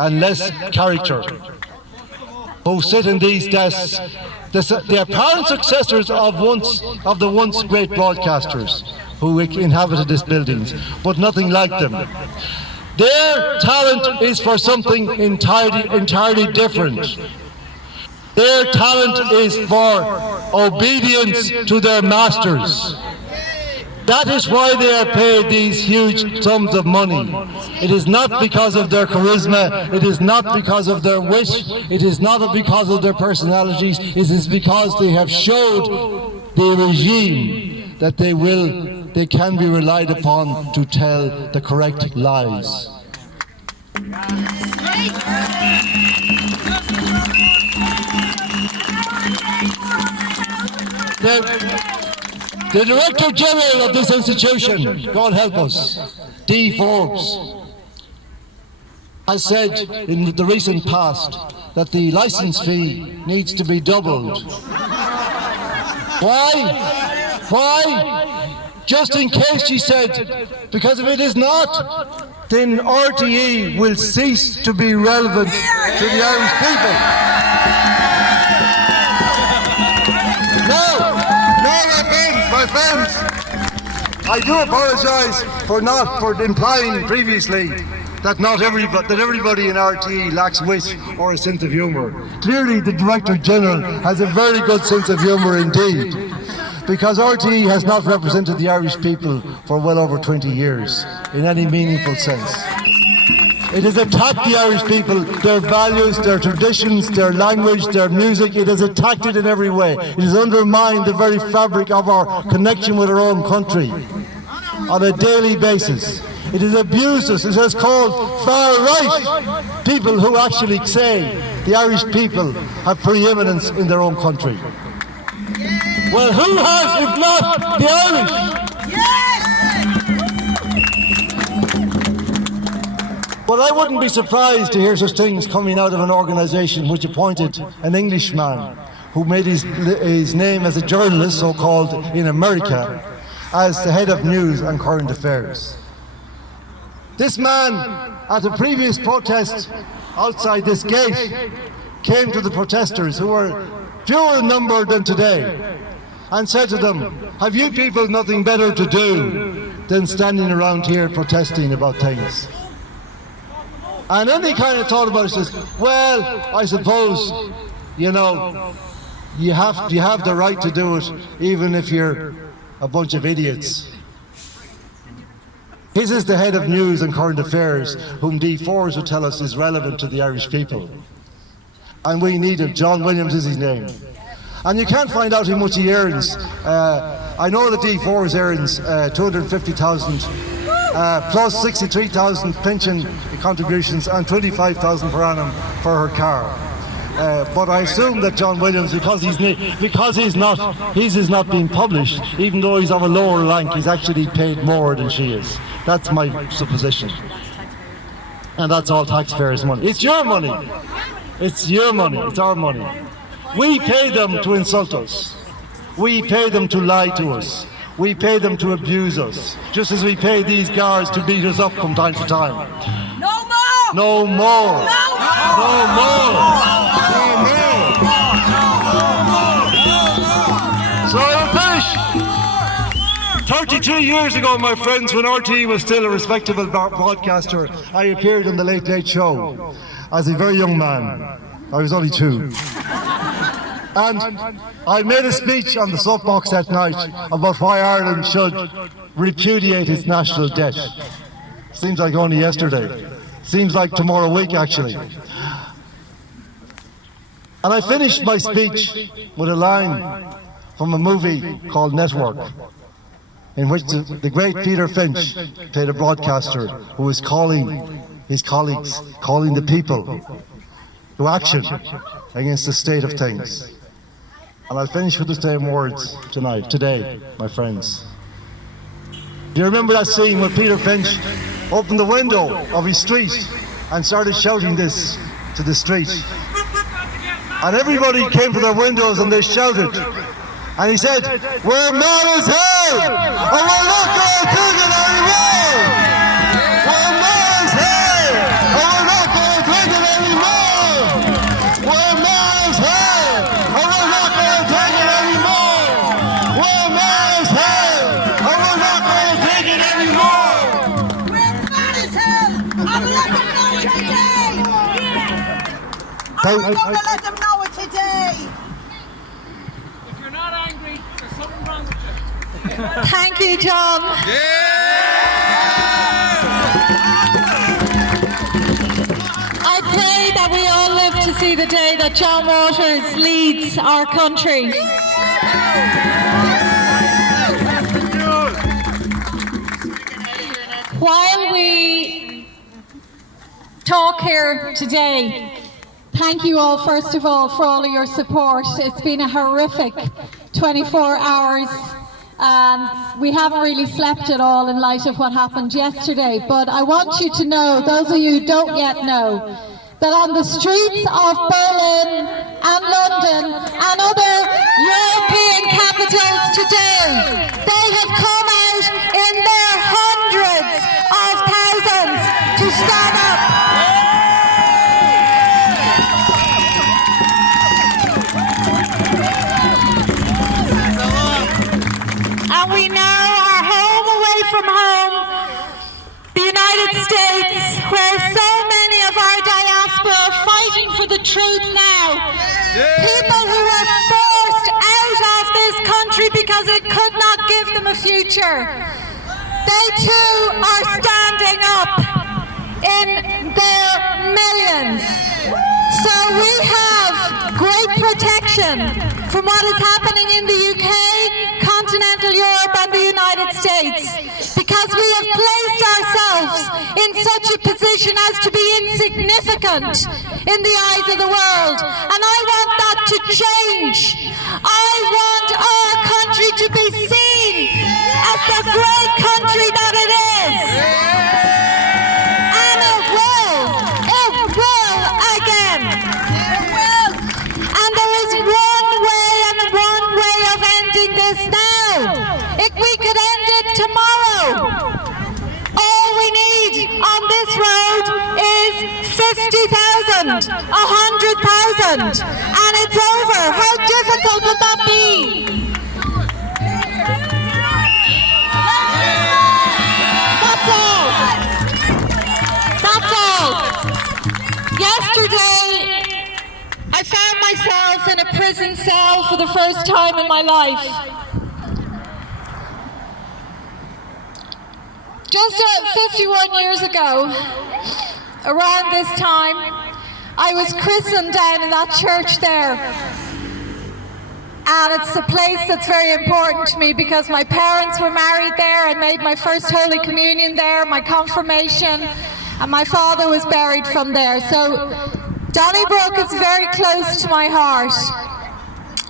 and less character, who sit in these desks. They are apparent successors of the once great broadcasters who inhabited these buildings, but nothing like them. Their talent is for something entirely different. Their talent is for obedience to their masters. That is why they are paid these huge sums of money. It is not because of their charisma, it is not because of their wit, it is not because of their personalities, it is because they have showed the regime that they can be relied upon to tell the correct lies. The Director General of this institution, God help us, D. Forbes, has said in the recent past that the license fee needs to be doubled. Why? Why? Just in case, she said, because if it is not, then RTE will cease to be relevant to the Irish people. No, my friends, I do apologise for implying previously that everybody in RTE lacks wit or a sense of humour. Clearly, the Director General has a very good sense of humour indeed, because RTE has not represented the Irish people for well over 20 years in any meaningful sense. It has attacked the Irish people, their values, their traditions, their language, their music. It has attacked it in every way. It has undermined the very fabric of our connection with our own country on a daily basis. It has abused us. It has called far-right people who actually say the Irish people have preeminence in their own country. Well, who has, if not the Irish? Well, I wouldn't be surprised to hear such things coming out of an organisation which appointed an Englishman who made his name as a journalist, so-called, in America, as the head of news and current affairs. This man, at a previous protest outside this gate, came to the protesters, who were fewer in number than today, and said to them, have you people nothing better to do than standing around here protesting about things? And then he kind of thought about it and says, well, I suppose, you know, you have the right to do it even if you're a bunch of idiots. His is the head of news and current affairs, whom D. Forbes would tell us is relevant to the Irish people. And we need him. John Williams is his name. And you can't find out how much he earns. I know that D. Forbes earns 250,000 plus 63,000 pension contributions and 25,000 per annum for her car. But I assume that John Williams, because his is not being published, even though he's of a lower rank, he's actually paid more than she is. That's my supposition. And that's all taxpayers' money. It's your money. It's your money. It's our money. We pay them to insult us. We pay them to lie to us. We pay them to abuse us, just as we pay these guards to beat us up from time to time. No more! No more! No more! No more! So I'll finish. 32 years ago, my friends, when RTE was still a respectable broadcaster, I appeared on the Late Late Show as a very young man. I was only 2. And I made a speech on the soapbox that night about why Ireland should repudiate its national debt. Seems like only yesterday. Seems like tomorrow week, actually. And I finished my speech with a line from a movie called Network, in which the great Peter Finch played a broadcaster who was calling his colleagues, calling the people to action against the state of things. And I'll finish with the same words today, my friends. Do you remember that scene when Peter Finch opened the window of his street and started shouting this to the street? And everybody came to their windows and they shouted. And he said, we're mad as hell, and we're not going to take it anymore! We're mad as hell, and we're not going to take it Are we going to let them know it today? If you're not angry, there's something wrong with you. Thank you, John. I pray that we all live to see the day that John Waters leads our country. While we talk here today, thank you all, first of all, for all of your support. It's been a horrific 24 hours. We haven't really slept at all in light of what happened yesterday, but I want you to know, those of you who don't yet know, that on the streets of Berlin and London and other European capitals today, they have come out in their hundreds of thousands to stand up. And we now are home away from home, the United States, where so many of our diaspora are fighting for the truth now. People who were forced out of this country because it could not give them a future. They too are standing up in their millions. So we have great protection from what is happening in the UK, continental Europe and the United States, because we have placed ourselves in such a position as to be insignificant in the eyes of the world. And I want that to change. I want our country to be seen as the great country that it is. And it will again. And there is one way of ending this now. If we could end it tomorrow. All we need on this road is 50,000, 100,000, and it's over. How difficult would that be? That's all. That's all. Yesterday, I found myself in a prison cell for the first time in my life. Just 51 years ago, around this time, I was christened down in that church there. And it's a place that's very important to me because my parents were married there and made my first Holy Communion there, my confirmation, and my father was buried from there. So Donnybrook is very close to my heart.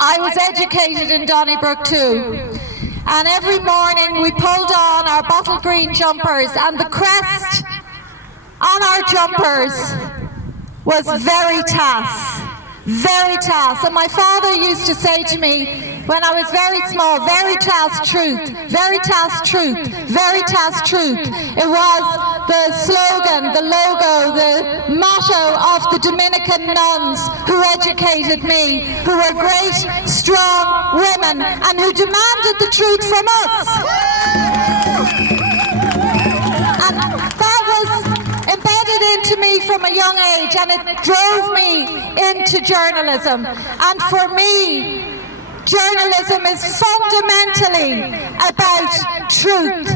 I was educated in Donnybrook too. And every morning we pulled on our bottle green jumpers, and the crest on our jumpers was Veritas. Veritas. And my father used to say to me when I was very small, Veritas truth, Veritas truth, Veritas truth. It was the slogan, the logo, the motto of the Dominican nuns who educated me, who were great, strong women and who demanded the truth from us. And that was embedded into me from a young age, and it drove me into journalism. And for me, journalism is fundamentally about truth,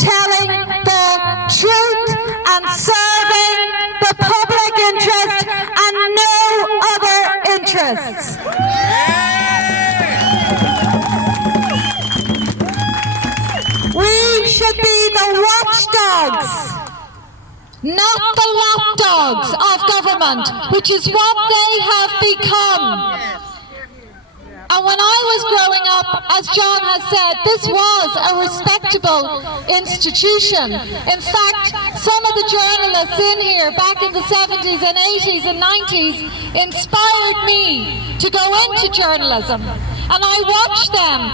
telling the truth and serving the public interest and no other interests. We should be the watchdogs, not the lapdogs of government, which is what they have become. And when I was growing up, as John has said, this was a respectable institution. In fact, some of the journalists in here back in the 70s and 80s and 90s inspired me to go into journalism. And I watched them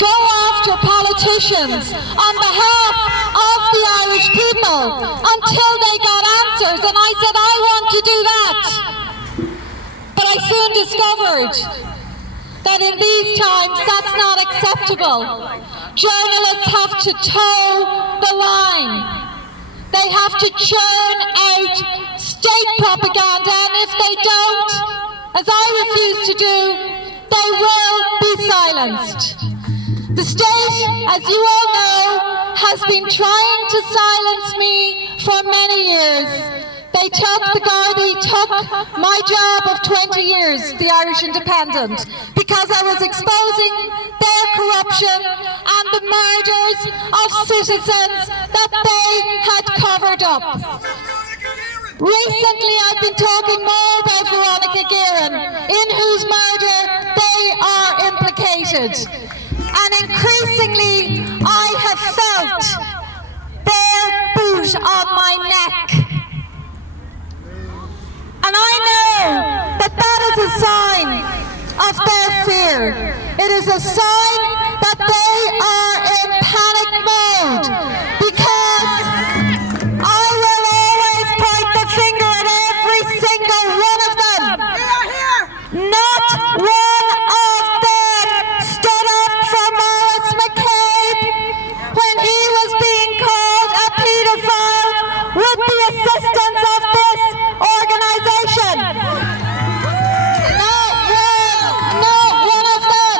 go after politicians on behalf of the Irish people until they got answers. And I said, I want to do that. But I soon discovered that in these times that's not acceptable. Journalists have to toe the line. They have to churn out propaganda, and if they don't, as I refuse to do, they will be silenced. The state, as you all know, has been trying to silence me for many years. They took my job of 20 years, the Irish Independent, because I was exposing their corruption and the murders of citizens that they had covered up. Recently, I've been talking more about Veronica Guerin, in whose murder they are implicated. And increasingly, I have felt their boot on my neck. And I know that that is a sign of their fear. It is a sign that they are in panic mode, because I will always point the finger at every single one of them. Not one of them stood up for Maurice McCabe when he was being called a paedophile with the assistance of this organisation. Not one of them.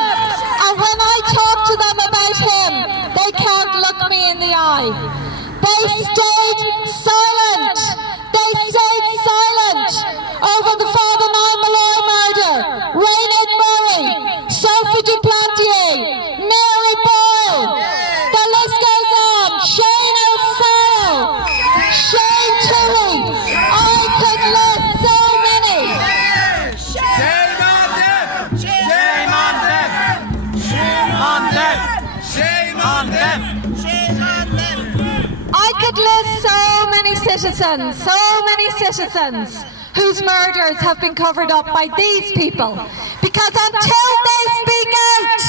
And when I talk to them about him, they can't look me in the eye. They stayed silent. They stayed silent over the Father Niall murder, Raynard Murray, Sophie Duplantier, Mary Boyle. The list goes on. Shane O'Farrell, Shane Toohey. I could list so many. Shame on them! Shame on them! Shame on them! Shame on them! Shame on them! I could list so many citizens whose murders have been covered up by these people, because until they speak out,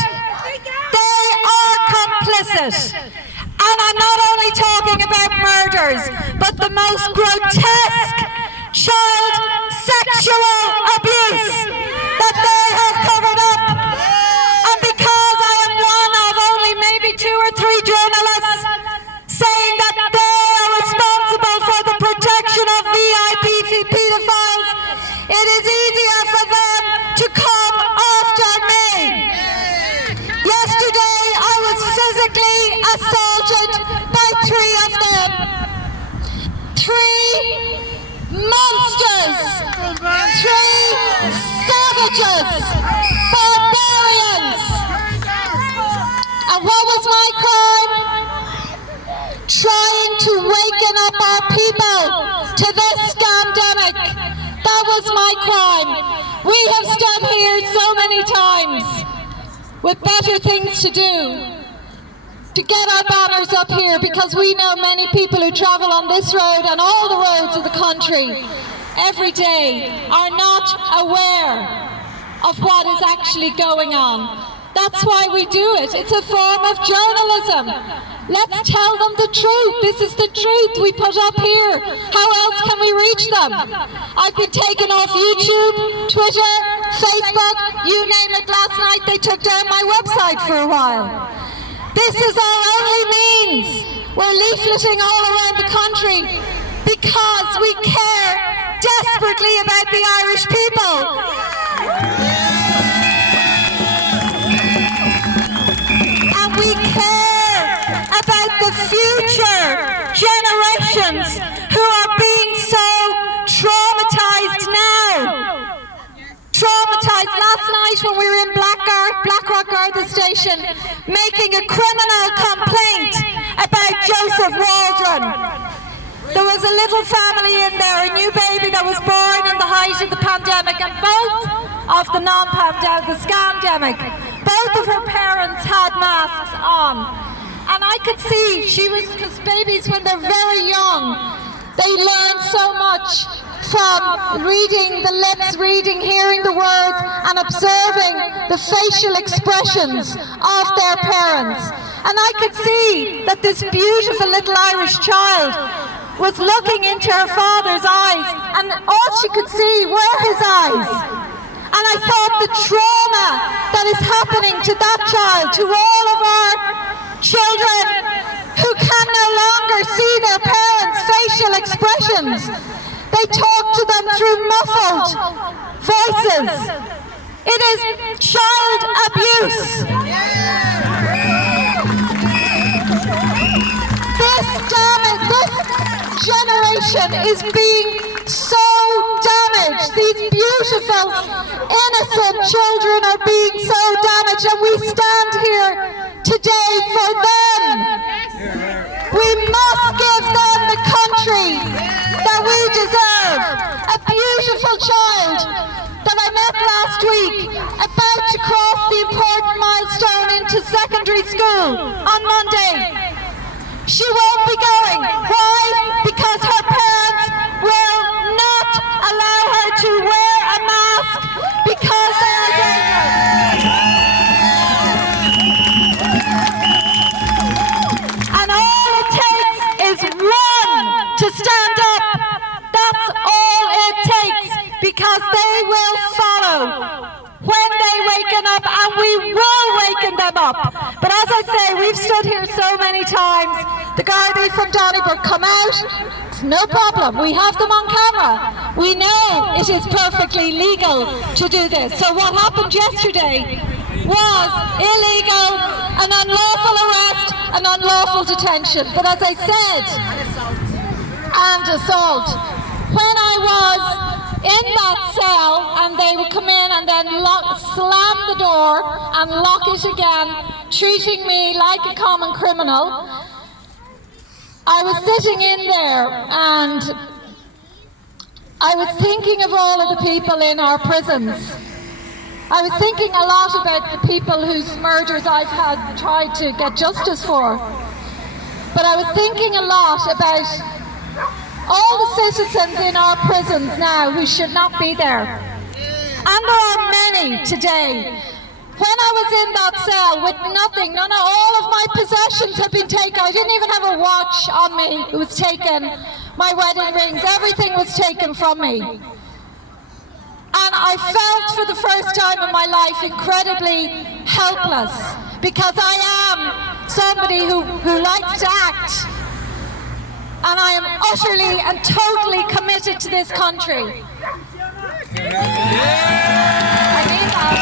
they are complicit. And I'm not only talking about murders, but the most grotesque child sexual abuse that they have covered up. And because I am one of only maybe 2 or 3 journalists saying that they are responsible for the protection of VIP paedophiles, it is easier for them to come after me. Yesterday I was physically assaulted by 3 of them. 3 monsters, 3 savages, barbarians. And what was my crime? Trying to waken up our people to this scandemic. That was my crime. We have stood here so many times with better things to do, to get our banners up here, because we know many people who travel on this road and all the roads of the country every day are not aware of what is actually going on. That's why we do it. It's a form of journalism. Let's tell them the truth. This is the truth we put up here. How else can we reach them? I've been taken off YouTube, Twitter, Facebook, you name it. Last night they took down my website for a while. This is our only means. We're leafleting all around the country because we care desperately about the Irish people. And we care about the future generations who are being so traumatized now. Traumatized. Last night when we were in Blackrock Garda Station making a criminal complaint about Joseph Waldron, there was a little family in there, a new baby that was born in the height of the pandemic, and both of the non-pandemic, the scandemic, both of her parents had masks on. And I could see because babies when they're very young, they learn so much from reading the lips, hearing the words, and observing the facial expressions of their parents. And I could see that this beautiful little Irish child was looking into her father's eyes, and all she could see were his eyes. And I thought the trauma that is happening to that child, to all of our children who can no longer see their parents' facial expressions, They talk to them through muffled voices. It is child abuse. This generation is being so damaged. These beautiful, innocent children are being so damaged, and we stand here today for them. We must give them the country that we deserve. A beautiful child that I met last week, about to cross the important milestone into secondary school on Monday. She won't be going. Why? Because her parents will not allow her to wear a mask because they are dangerous. And all it takes is one to stand up. That's all it takes, because they will follow when they waken up, and we will waken them up. But as I say, we've stood here so many times. The Gardaí from Donnybrook come out, it's no problem. We have them on camera. We know it is perfectly legal to do this. So what happened yesterday was illegal, an unlawful arrest, an unlawful detention. But as I said, and assault. When I was in that cell and they would come in and then slam the door and lock it again, treating me like a common criminal, I was sitting in there and I was thinking of all of the people in our prisons. I was thinking a lot about the people whose murders I've had tried to get justice for. But I was thinking a lot about all the citizens in our prisons now who should not be there. And there are many today. When I was in that cell with nothing, all of my possessions had been taken. I didn't even have a watch on me. It was taken. My wedding rings, everything was taken from me. And I felt for the first time in my life incredibly helpless, because I am somebody who likes to act. And I am utterly and totally committed to this country. I mean that.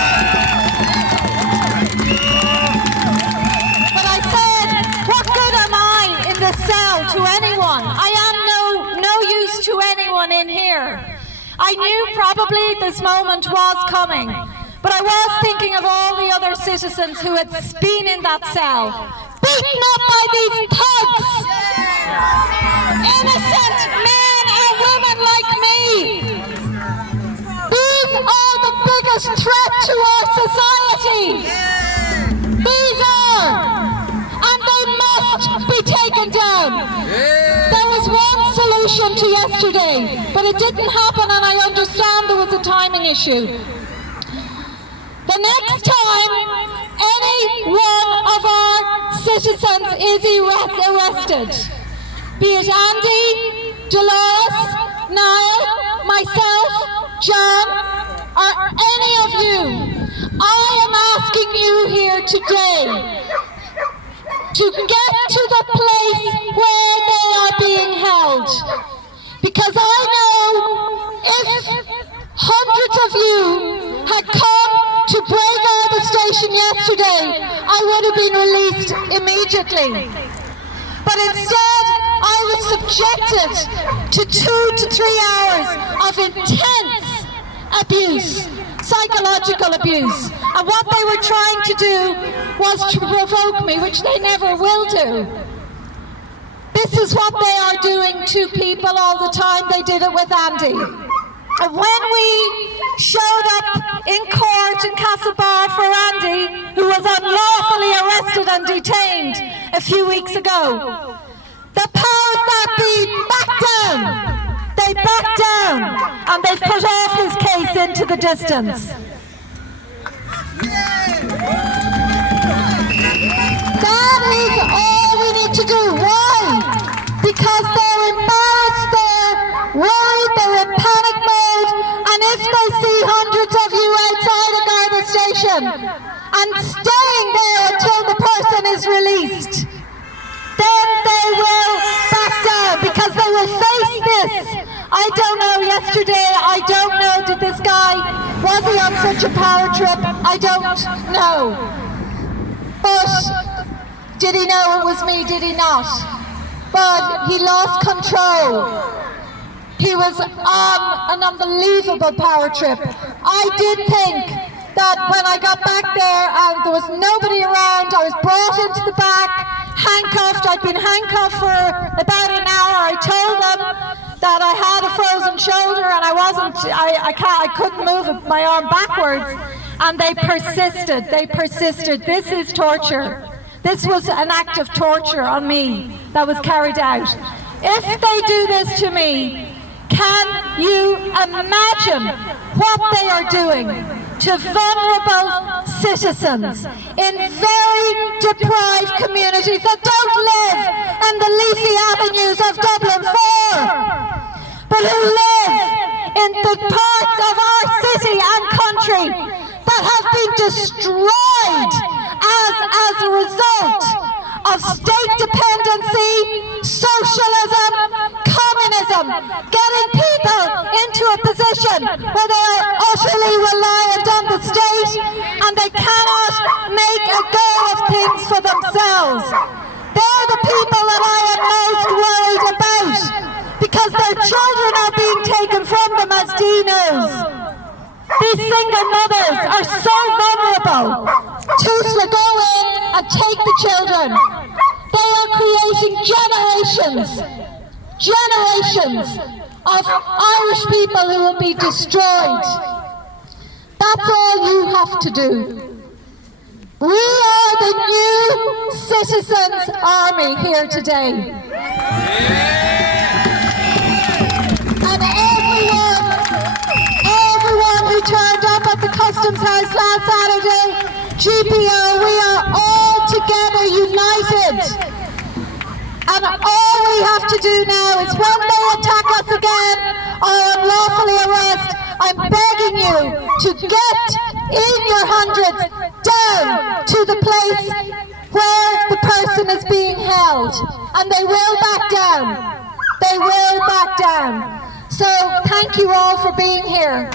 But I said, what good am I in this cell to anyone? I am no use to anyone in here. I knew probably this moment was coming, but I was thinking of all the other citizens who had been in that cell, beaten up by these thugs. Innocent men and women like me. These are the biggest threat to our society. These are. And they must be taken down. There was one solution to yesterday, but it didn't happen, and I understand there was a timing issue. The next time any one of our citizens is arrested, be it Andy, Dolores, Niall, myself, John, or any of you, I am asking you here today to get to the place where they are being held. Because I know if hundreds of you had come to break out of the station yesterday, I would have been released immediately. But instead, I was subjected to 2 to 3 hours of intense abuse, psychological abuse. And what they were trying to do was to provoke me, which they never will do. This is what they are doing to people all the time. They did it with Andy. And when we showed up in court in Castlebar for Andy, who was unlawfully arrested and detained a few weeks ago, the powers that be backed down. They backed down, and they put off his case into the distance. That is all we need to do. Why? Because they're embarrassed, they're worried, they're in panic mode, and if they see hundreds of you outside a Garda station and staying there until the person is released, then they will back down, because they will face this I don't know yesterday, I don't know, did this guy, was he on such a power trip? I don't know. But did he know it was me? Did he not? But he lost control. He was on an unbelievable power trip. I did think that when I got back there and there was nobody around, I was brought into the back, handcuffed. I'd been handcuffed for about an hour. I told them that I had a frozen shoulder and I couldn't move my arm backwards. And they persisted. This is torture. This was an act of torture on me that was carried out. If they do this to me, can you imagine what they are doing to vulnerable citizens in very deprived communities that don't live in the leafy avenues of Dublin 4, but who live in the parts of our city and country that have been destroyed as a result of state dependency, socialism, communism, getting people into a position where they are utterly reliant on the state and they cannot make a go of things for themselves. They're the people that I am most worried about because their children are being taken from them, as Dee knows. These single mothers are so vulnerable. Tusla go in and take the children. They are creating generations of Irish people who will be destroyed. That's all you have to do. We are the new citizens' army here today. And everyone who turned up at the Customs House last Saturday, GPO, we are all together united. And all we have to do now is when they attack us again or unlawfully arrest, I'm begging you to get in your hundreds down to the place where the person is being held. And they will back down. They will back down. So thank you all for being here.